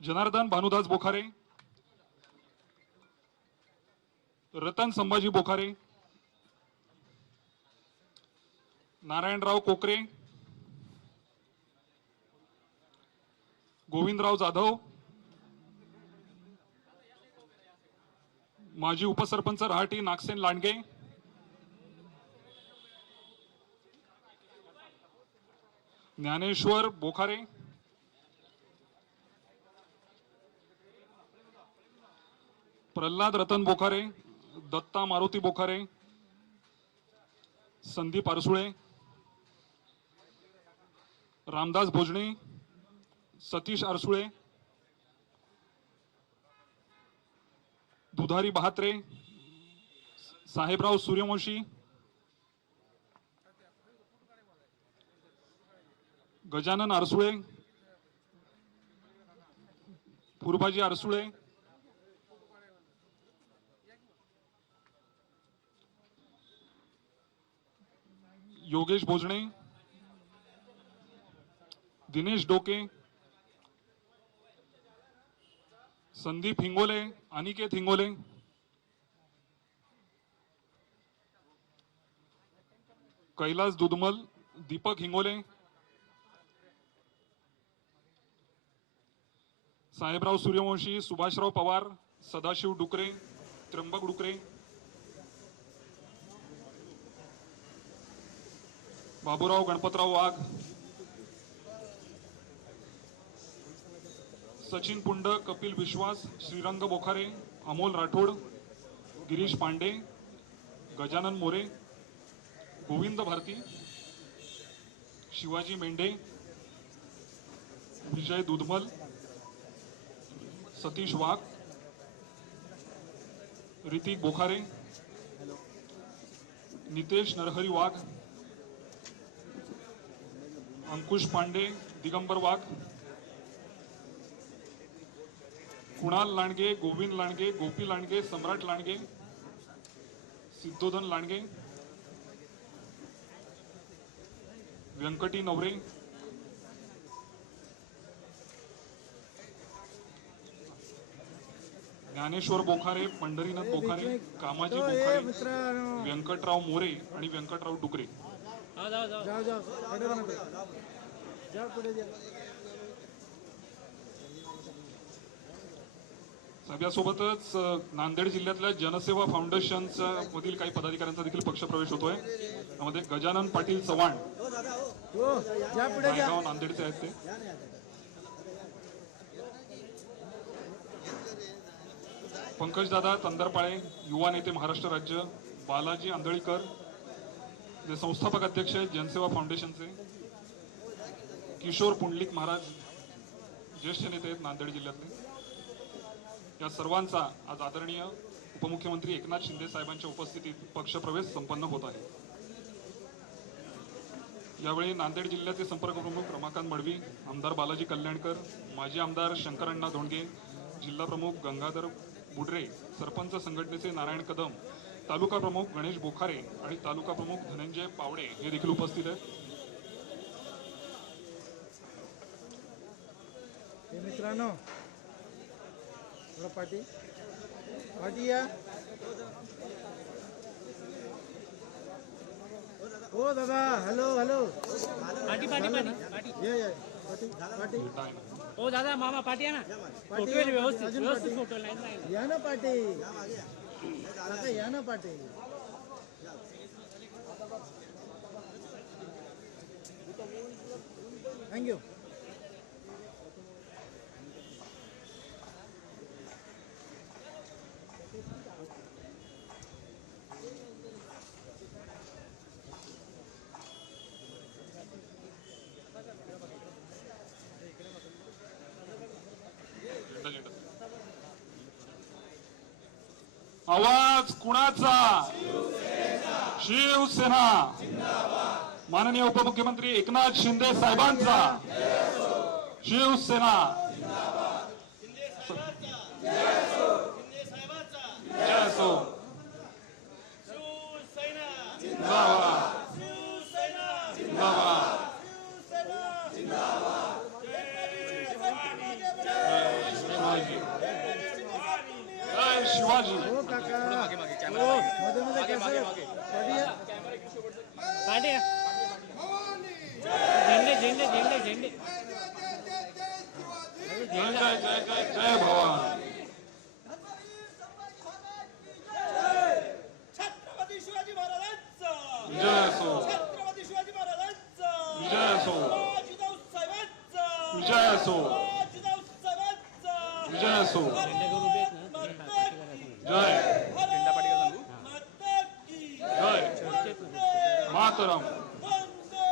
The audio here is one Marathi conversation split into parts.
जनार्दन भानुदास बोखारे, रतन संभाजी बोखारे, नारायणराव कोकरे, गोविंदराव जाधव, माजी उपसरपंच रहाटी नागसेन लांडगे, ज्ञानेश्वर बोखारे, प्रल्हाद रतन बोखारे, दत्ता मारुती बोखारे, संदीप आरसुळे, रामदास भोजने, सतीश आरसुळे, दुधारी बहात्रे, साहेबराव सूर्यवंशी, गजानन आरसुळे, फुरबाजी आरसुळे, योगेश भोजने, दिनेश डोके, संदीप हिंगोले, अनिकेत हिंगोले, कैलास दुधमल, दीपक हिंगोले, साहेबराव सूर्यवंशी, सुभाषराव पवार, सदाशिव डुकरे, त्र्यंबक डुकरे, बाबूराव गणपतराव वाघ, सचिन पुंड, कपिल विश्वास, श्रीरंग बोखारे, अमोल राठोड, गिरीश पांडे, गजानन मोरे, गोविंद भारती, शिवाजी मेंढे, विजय दुधमल, सतीश वाघ, ऋतिक बोखारे, नितेश नरहरी वाघ, अंकुश पांडे, दिगंबर वाघ, कुणाल लांडगे, गोविंद लांडगे, गोपी लांडगे, सम्राट लांडगे, सिद्धोधन लांडगे, व्यंकटी नवरे, ज्ञानेश्वर बोखारे, पंढरीनाथ बोखारे, कामाजी बोखारे, व्यंकटराव मोरे आणि व्यंकटराव डुकरे. सगळ्यासोबतच नांदेड जिल्ह्यातल्या जनसेवा फाउंडेशनच्या मधील काही पदाधिकाऱ्यांचा देखील पक्षप्रवेश होतोय. त्यामध्ये गजानन पाटील चव्हाण, नायगाव नांदेडचे आहेत ते. पंकजदादा तंदरपाळे, युवा नेते महाराष्ट्र राज्य. बालाजी आंधळीकर, जे संस्थापक अध्यक्ष आहेत जनसेवा फाउंडेशनचे. किशोर पुंडलिक महाराज, ज्येष्ठ नेते आहेत नांदेड जिल्ह्यातले. या सर्वांचा आज आदरणीय उपमुख्यमंत्री एकनाथ शिंदे साहेबांच्या उपस्थितीत पक्षप्रवेश संपन्न होत आहे. यावेळी नांदेड जिल्ह्याचे संपर्क प्रमुख रमाकांत मडवी, आमदार बालाजी कल्याणकर, माजी आमदार शंकरअण्णा धोंडगे, जिल्हा प्रमुख गंगाधर बुडरे, सरपंच संघटनेचे नारायण कदम, तालुका प्रमुख गणेश बोखारे आणि तालुका प्रमुख धनंजय पावडे हे देखील उपस्थित आहेत. मित्रांनो, पाटी पाटी या. हो दादा, हॅलो हॅलो. पाटी पाटी पाटी ये पाटी पाटी. हो दादा, मामा पाटी आहे ना. फोटो व्यवस्थित फोटो नाही. या ना पाटी, आता या ना पाटी. थँक्यू. आवाज कुणाचा? शिवसेना. माननीय उपमुख्यमंत्री एकनाथ शिंदे साहेबांचा. शिवसेना. जय असो. जिंदाबाद. जिंदाबाद. बालाजी हो काका हो मध्ये मध्ये कसं पाटी या. पाटी या. झेंडे झेंडे झेंडे झेंडे जय जय जय जय जय भवानी. छत्रपती शिवाजी महाराजांचा विजय असो छत्रपती शिवाजी महाराजांचा विजय असो जिजाऊ साहेबांचा विजय असो जिजाऊ साहेबांचा विजय असो माता की जय माता की जय मातरम वंदे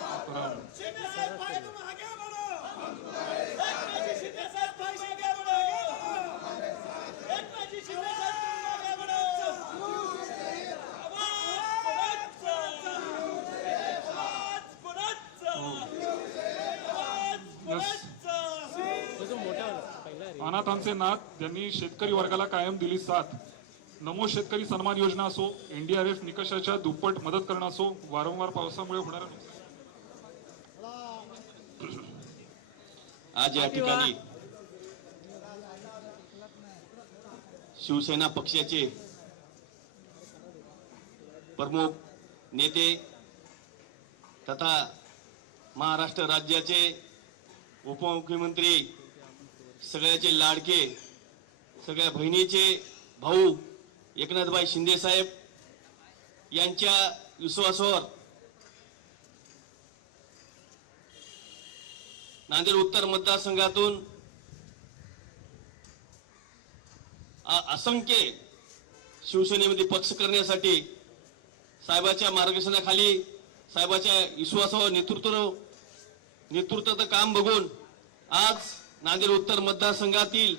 मातरम. शिंदे साहेब भाई तुम आगे बढ़ो एकनाथजी शिंदे साहेब भाई आगे बढ़ो एकनाथजी शिंदे साहेब तुम आगे बढ़ो आवाज कोणाचा तो मोठा होता पहिला रे. अनाथांचे नाथ ज्यांनी शेतकरी वर्गाला कायम दिली साथ. नमो शेतकरी सन्मान योजना असो, एनडीआरएफ निकषाच्या दुप्पट मदत करणं असो, वारंवार पावसामुळे होणाऱ्या आज या ठिकाणी शिवसेना पक्षाचे प्रमुख नेते तथा महाराष्ट्र राज्याचे उपमुख्यमंत्री, सगळ्याचे लाडके, सगळ्या बहिणीचे भाऊ एकनाथभाई शिंदे साहेब यांच्या विश्वासावर नांदेड उत्तर मतदारसंघातून असंख्य शिवसेनेमध्ये पक्ष करण्यासाठी साहेबाच्या मार्गदर्शनाखाली, साहेबाच्या विश्वासावर नेतृत्वाचं काम बघून आज नांदेड उत्तर मतदारसंघातील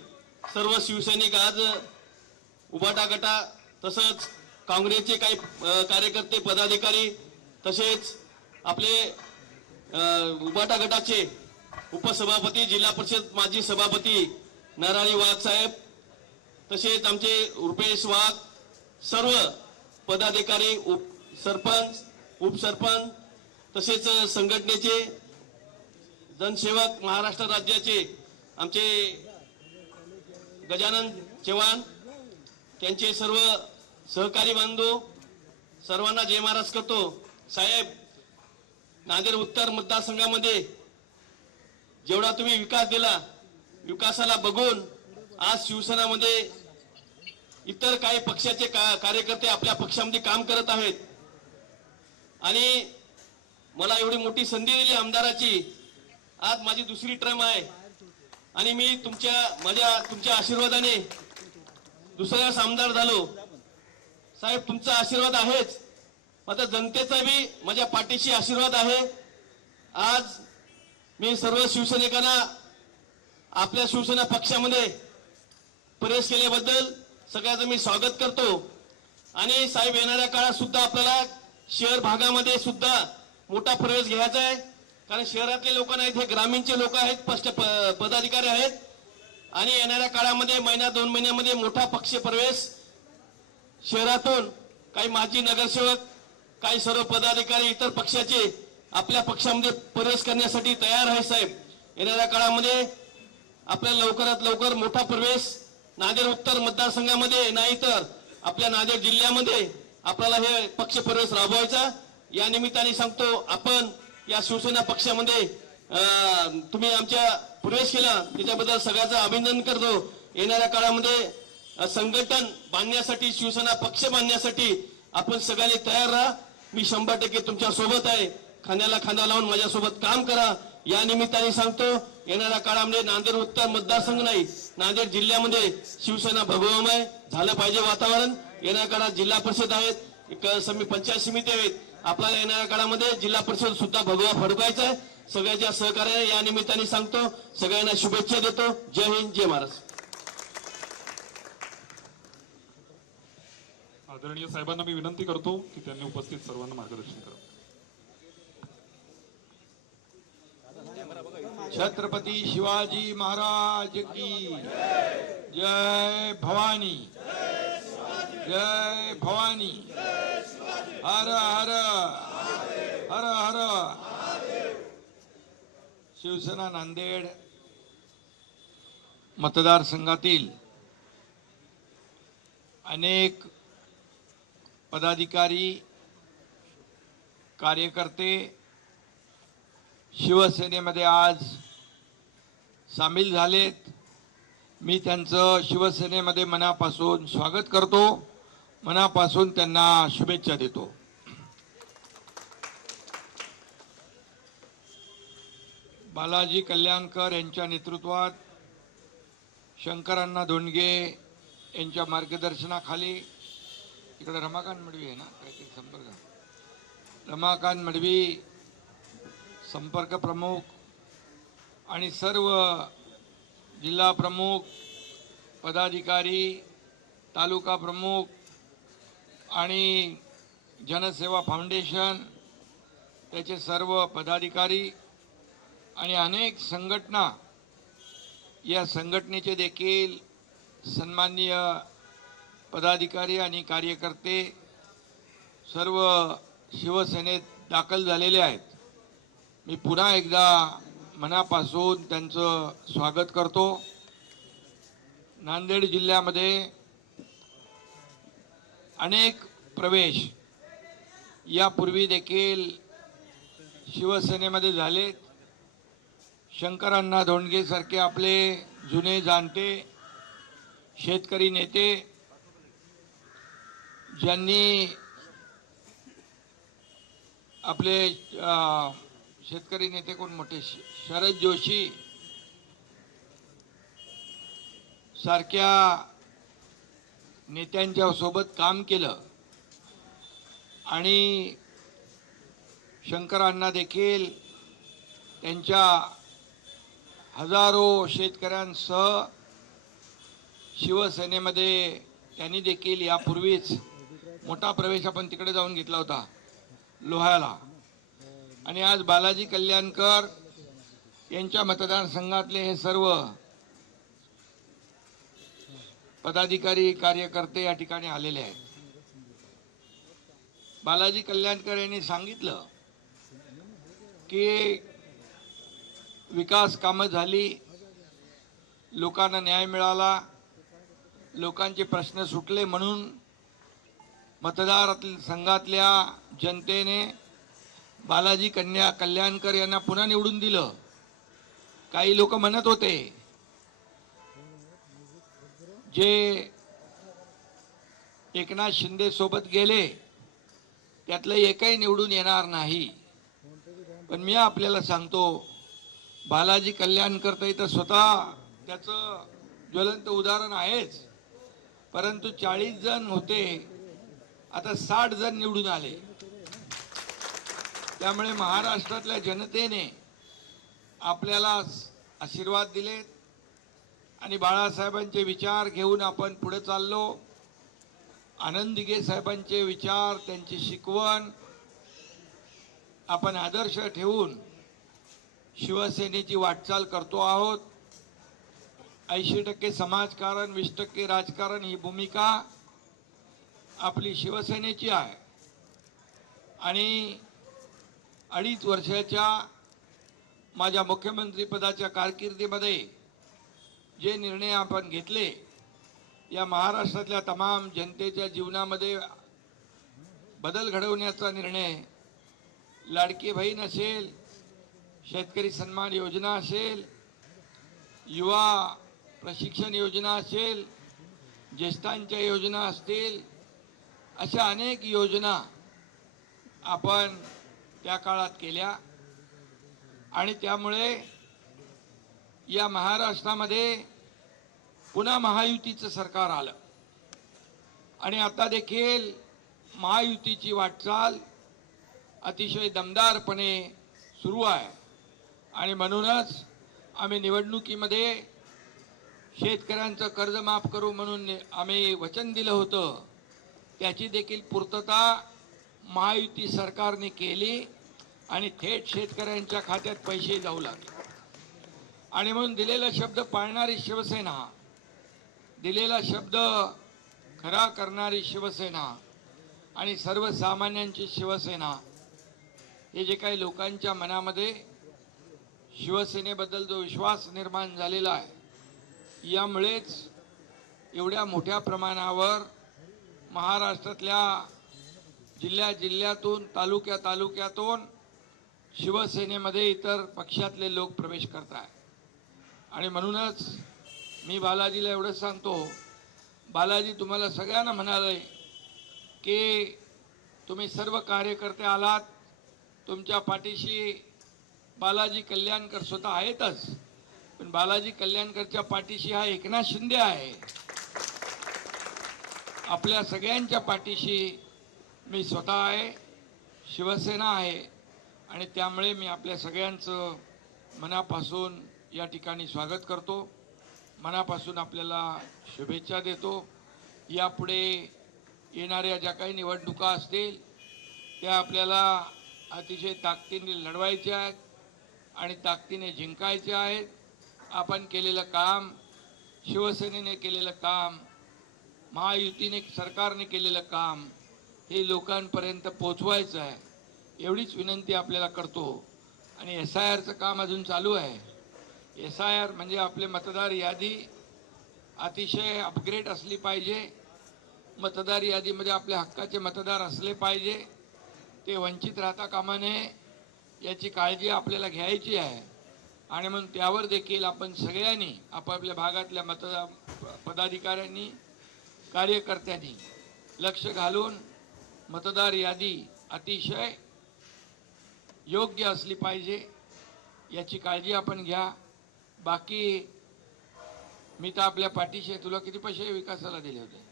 सर्व शिवसैनिक आज उभाटा गटा तसंच काँग्रेसचे काही कार्यकर्ते पदाधिकारी तसेच आपले उभाटा गटाचे उपसभापती, जिल्हा परिषद माजी सभापती नरहरी वाघ साहेब तसेच आमचे रुपेश वाघ, सर्व पदाधिकारी, सरपंच, उपसरपंच तसेच संघटनेचे जनसेवक, महाराष्ट्र राज्याचे आमचे गजानन चव्हाण, त्यांचे सर्व सहकारी बांधव सर्वांना जय महाराज करतो. साहेब, नांदेड उत्तर मतदारसंघामध्ये जेवढा तुम्ही विकास दिला, विकासाला बघून आज शिवसेनामध्ये इतर काही पक्षाचे कार्यकर्ते आपल्या पक्षामध्ये काम करत आहेत आणि मला एवढी मोठी संधी दिली आमदाराची. आज माझी दुसरी टर्म आहे आणि मी तुमच्या आशीर्वादाने दुसऱ्याच आमदार झालो. साहेब, तुमचा आशीर्वाद आहेच, आता जनतेचा बी माझ्या पाठीशी आशीर्वाद आहे. आज मी सर्व शिवसैनिकांना आपल्या शिवसेना पक्षामध्ये प्रवेश केल्याबद्दल सगळ्याचं मी स्वागत करतो. आणि साहेब, येणाऱ्या काळात सुद्धा आपल्याला शहर भागामध्ये सुद्धा मोठा प्रवेश घ्यायचा आहे, कारण शहरातले लोक नाहीत, हे ग्रामीणचे लोक आहेत, पदाधिकारी आहेत आणि येणाऱ्या काळामध्ये महिन्या 2 महिन्यामध्ये मोठा पक्ष प्रवेश शहरातून काही माजी नगरसेवक, काही सर्व पदाधिकारी इतर पक्षाचे आपल्या पक्षामध्ये प्रवेश करण्यासाठी तयार आहे. साहेब, येणाऱ्या काळामध्ये आपल्याला लवकरात लवकर मोठा प्रवेश नांदेड उत्तर मतदारसंघामध्ये नाही तर आपल्या नांदेड जिल्ह्यामध्ये आपल्याला हे पक्ष प्रवेश राबवायचा. या निमित्ताने सांगतो, आपण या शिवसेना पक्षामध्ये तुम्ही आमच्या प्रवेश केला त्याच्याबद्दल सगळ्याचं अभिनंदन करतो. येणाऱ्या काळामध्ये संघटन बांधण्यासाठी, शिवसेना पक्ष बांधण्यासाठी आपण सगळ्यांनी तयार राहा. मी 100% तुमच्या सोबत आहे. खांद्याला खांदा लावून माझ्यासोबत काम करा. या निमित्ताने सांगतो, येणाऱ्या काळामध्ये नांदेड उत्तर मतदारसंघ नाही, नांदेड जिल्ह्यामध्ये शिवसेना भगवामय झालं पाहिजे वातावरण. येणाऱ्या काळात जिल्हा परिषद आहेत, पंचायत समिती आहेत, आपल्याला येणाऱ्या काळामध्ये जिल्हा परिषद सुद्धा भगवा फडकायचा आहे. सगळ्याच्या सहकार्याने या निमित्ताने सांगतो, सगळ्यांना शुभेच्छा देतो. जय हिंद, जय महाराष्ट्र. आदरणीय साहेबांना मी विनंती करतो की त्यांनी उपस्थित सर्वांना मार्गदर्शन करावं. छत्रपती शिवाजी महाराज की जय भवानी, जय भवानी. हर हर हर हर. शिवसेना नांदेड मतदारसंघातील अनेक पदाधिकारी कार्यकर्ते शिवसेनेमध्ये आज सामील झालेत. मी त्यांचं शिवसेनेमध्ये मनापासून स्वागत करतो, मनापासून त्यांना शुभेच्छा देतो. बालाजी कल्याणकर यांच्या नेतृत्वात शंकरांना धोंडगे यांच्या मार्गदर्शनाखाली इकडे रमाकांत मडवी आहे ना, काहीतरी संपर्क, रमाकांत मडवी संपर्क प्रमुख आणि सर्व जिल्हा प्रमुख, पदाधिकारी, तालुका प्रमुख आणि जनसेवा फाउंडेशन त्याचे सर्व पदाधिकारी आणि अनेक संघटना, या संघटनेचे देखील सन्माननीय पदाधिकारी आणि कार्यकर्ते सर्व शिवसेनेत दाखल झालेले आहेत. मी पुन्हा एकदा मनापासून त्यांचं स्वागत करतो. नांदेड जिल्ह्यामध्ये अनेक प्रवेश यापूर्वी देखील शिवसेनेमध्ये झालेत. शंकरांना धोंडगे सारखे आपले जुने जाणते शेतकरी नेते, ज्यांनी आपले शेतकरी नेते कोण मोठे, शरद जोशी सारख्या नेत्यांच्या सोबत काम केलं आणि शंकरांना देखील त्यांच्या हजारो शेतकऱ्यांसह शिवसेनेमध्ये त्यांनी देखील यापूर्वीच मोठा प्रवेश आपण तिकडे जाऊन घेतला होता लोह्याला. आणि आज बालाजी कल्याणकर यांच्या मतदारसंघातले हे सर्व पदाधिकारी कार्यकर्ते या ठिकाणी आलेले आहेत. बालाजी कल्याणकर यांनी सांगितलं की विकास कामं झाली, लोकांना न्याय मिळाला, लोकांचे प्रश्न सुटले, म्हणून मतदारातील संघातल्या जनतेने बालाजी कल्याणकर यांना पुन्हा निवडून दिलं. काही लोक म्हणत होते जे एकनाथ शिंदे सोबत गेले त्यातलं एकही निवडून येणार नाही. पण मी आपल्याला सांगतो, बालाजी कल्याणकर तर इथं स्वतः त्याचं ज्वलंत उदाहरण आहेच, परंतु 40 जण होते, आता 60 जण निवडून आले. त्यामुळे महाराष्ट्रातल्या जनतेने आपल्याला आशीर्वाद दिलेत आणि बाळासाहेबांचे विचार घेऊन आपण पुढे चाललो. आनंद दिघे साहेबांचे विचार, त्यांची शिकवण आपण आदर्श ठेवून शिवसेनेची वाटचाल करतो आहोत. 80% समाजकारण, 20% राजकारण ही भूमिका आपली शिवसेनेची आहे. आणि 2.5 वर्षाच्या माझ्या मुख्यमंत्री पदाच्या कारकिर्दीमध्ये जे निर्णय आपण घेतले, या महाराष्ट्रातल्या तमाम जनतेच्या जीवनामध्ये बदल घडवण्याचा निर्णय, लाडकी बहीण असेल, शेतकरी सन्मान योजना असेल, युवा प्रशिक्षण योजना असेल, ज्येष्ठांच्या योजना असतील, अशा अनेक योजना आपण त्या काळात केल्या. आणि त्यामुळे या महाराष्ट्रामध्ये पुन्हा महायुतीचं सरकार आलं आणि आता देखील महायुतीची वाटचाल अतिशय दमदारपणे सुरू आहे. आणि म्हणूनच आम्ही निवडणुकीमध्ये शेतकऱ्यांचं कर्ज माफ करू म्हणून आम्ही वचन दिलं होतं, त्याची देखील पूर्तता महायुती सरकारने केली आणि थेट शेतकऱ्यांच्या खात्यात पैसे जाऊ लागले. आणि म्हणून दिलेला शब्द पाळणारी शिवसेना, दिलेला शब्द खरा करणारी शिवसेना आणि सर्वसामान्यांची शिवसेना, हे जे काही लोकांच्या मनामध्ये शिवसेनेबद्दल जो विश्वास निर्माण झालेला आहे, यामुळेच एवढ्या मोठ्या प्रमाणावर महाराष्ट्रातल्या जिल्ह्यातून तालुक्यातून शिवसेनेमध्ये इतर पक्षातले लोक प्रवेश करत आहे. आणि म्हणूनच मी बालाजीला एवढंच सांगतो, बालाजी तुम्हाला सगळ्यांना म्हणाले की तुम्ही सर्व कार्यकर्ते आलात, तुमच्या पाठीशी बालाजी कल्याणकर स्वतः आहेतच, पण बालाजी कल्याणकरच्या पाठीशी हा एकनाथ शिंदे आहे. आपल्या सगळ्यांच्या पाठीशी मी स्वतः आहे, शिवसेना आहे. आणि त्यामुळे मी आपल्या सगळ्यांचं मनापासून या ठिकाणी स्वागत करतो, मनापासून आपल्याला शुभेच्छा देतो. यापुढे येणाऱ्या ज्या काही निवडणुका असतील त्या आपल्याला अतिशय ताकदीने लढवायच्या आहेत आणि ताकदीने जिंकायच्या आहेत. आपण केलेलं काम, शिवसेनेने केलेलं काम, महायुतीने सरकारने केलेलं काम हे लोकांपर्यंत पोचवायचं आहे, एवढीच विनंती आपल्याला करतो. आणि SIRचं काम अजून चालू आहे. SIR म्हणजे आपले मतदार यादी अतिशय अपग्रेड असली पाहिजे. मतदार यादीमध्ये आपल्या हक्काचे मतदार असले पाहिजे, ते वंचित राहता कामा नये, याची काळजी आपल्याला घ्यायची आहे. आणि म्हणून त्यावर देखील आपण सगळ्यांनी आपापल्या भागातल्या पदाधिकाऱ्यांनी, कार्यकर्त्यांनी लक्ष घालून मतदार यादी अतिशय योग्य असली पाहिजे, याची काळजी आपण घ्या. बाकी मी तर आपल्या पाठीशी, तुला किती पैसे विकासाला दिले होते?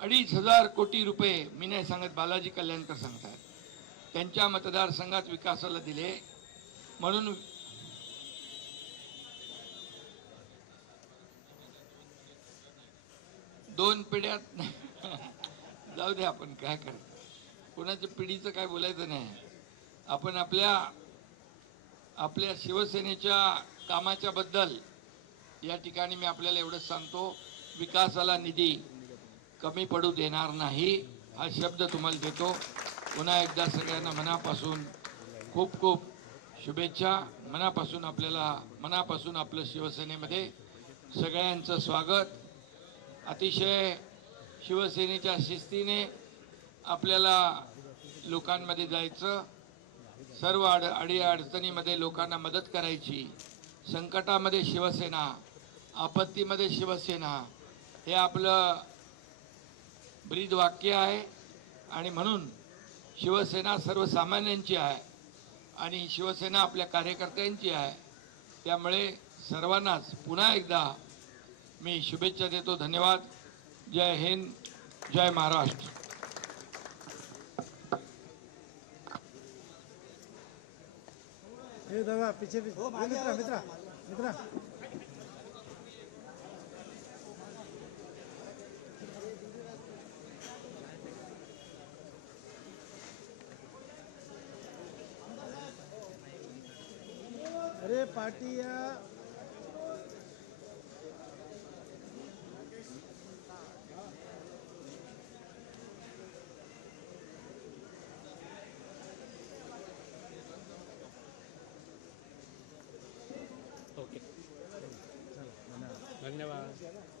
2,500 कोटी रुपये मी नाही सांगत, बालाजी कल्याणकर सांगतात. त्यांच्या मतदारसंघात विकासाला दिले. म्हणून दोन पिढ्यात जाऊ दे, आपण काय करतो, कोणाच्या पिढीचं काय बोलायचं नाही. आपण आपल्या शिवसेनेच्या कामाच्या बद्दल या ठिकाणी मी आपल्याला एवढंच सांगतो, विकासाला निधी कमी पडू देणार नाही, हा शब्द तुम्हाला देतो. पुन्हा एकदा सगळ्यांना मनापासून खूप खूप शुभेच्छा. मनापासून आपलं शिवसेनेमध्ये सगळ्यांचं स्वागत. अतिशय शिवसेनेच्या शिस्तीने आपल्याला लोकांमध्ये जायचं, सर्व अडीअडचणीमध्ये लोकांना मदत करायची. संकटामध्ये शिवसेना, आपत्तीमध्ये शिवसेना, हे आपलं ब्रीद वाक्य आहे. आणि म्हणून शिवसेना सर्वसामान्यांची आहे आणि शिवसेना आपल्या कार्यकर्त्यांची आहे. त्यामुळे सर्वांनाच पुन्हा एकदा मी शुभेच्छा देतो. धन्यवाद. जय हिंद, जय महाराष्ट्र. हे दादा पीछे मित्रा. अरे पार्टी या ओके, धन्यवाद.